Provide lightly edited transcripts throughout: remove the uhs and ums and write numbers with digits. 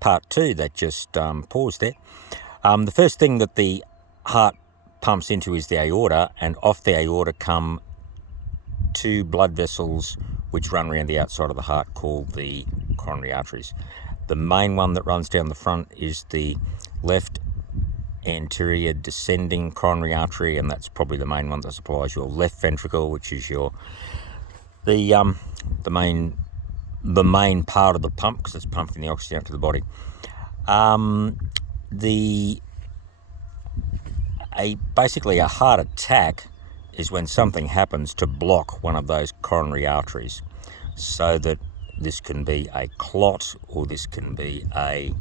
part two that just paused there. The first thing that the heart pumps into is the aorta, and off the aorta come two blood vessels which run around the outside of the heart called the coronary arteries. The main one that runs down the front is the left anterior descending coronary artery, and that's probably the main one that supplies your left ventricle, which is the main part of the pump, because it's pumping the oxygen out to the body. Basically a heart attack is when something happens to block one of those coronary arteries, so that this can be a clot, or this can be a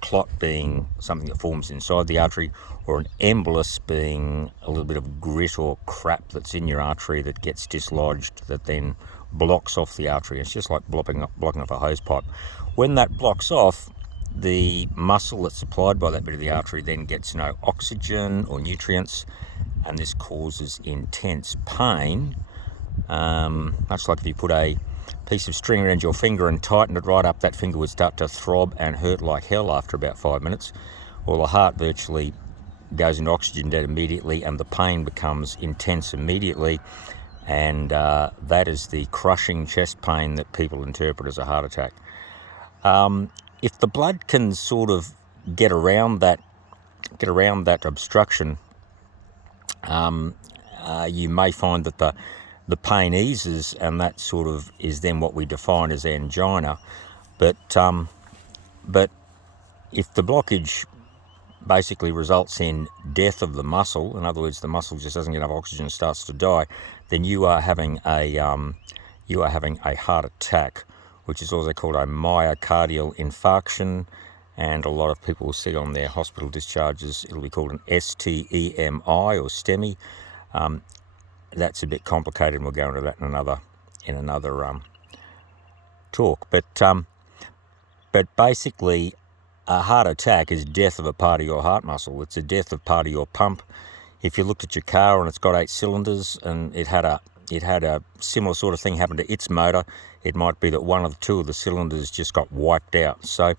clot being something that forms inside the artery, or an embolus being a little bit of grit or crap that's in your artery that gets dislodged, that then blocks off the artery. It's just like blocking off a hose pipe. When that blocks off, the muscle that's supplied by that bit of the artery then gets no oxygen or nutrients, and this causes intense pain, much like if you put a piece of string around your finger and tighten it right up, that finger would start to throb and hurt like hell after about 5 minutes. Well, the heart virtually goes into oxygen debt immediately, and the pain becomes intense immediately, and that is the crushing chest pain that people interpret as a heart attack. If the blood can sort of get around that obstruction, you may find that the pain eases, and that sort of is then what we define as angina. But if the blockage basically results in death of the muscle, in other words, the muscle just doesn't get enough oxygen and starts to die, then you are having a heart attack, which is also called a myocardial infarction. And a lot of people will see on their hospital discharges, it'll be called an STEMI or STEMI. That's a bit complicated, and we'll go into that in another talk. But basically, a heart attack is death of a part of your heart muscle. It's a death of part of your pump. If you looked at your car and it's got 8 cylinders, and it had a similar sort of thing happen to its motor, it might be that one of the 2 of the cylinders just got wiped out. So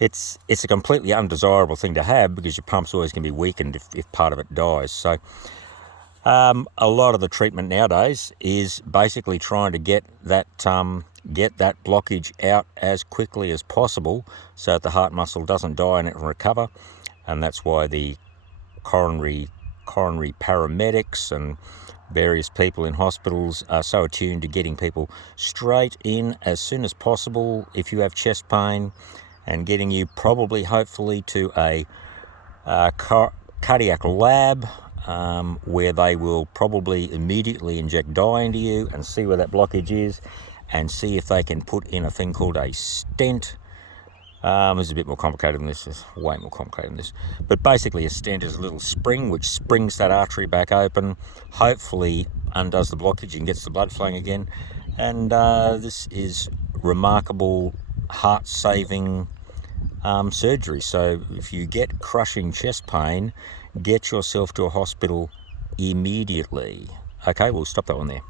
it's a completely undesirable thing to have, because your pump's always going to be weakened if part of it dies. So a lot of the treatment nowadays is basically trying to get that blockage out as quickly as possible, so that the heart muscle doesn't die and it can recover. And that's why the coronary paramedics and various people in hospitals are so attuned to getting people straight in as soon as possible if you have chest pain, and getting you hopefully to a cardiac lab, where they will probably immediately inject dye into you and see where that blockage is, and see if they can put in a thing called a stent. It's a bit more complicated than this. It's way more complicated than this. But basically, a stent is a little spring which springs that artery back open, hopefully undoes the blockage and gets the blood flowing again. And this is remarkable heart-saving surgery. So if you get crushing chest pain, get yourself to a hospital immediately. Okay, we'll stop that one there.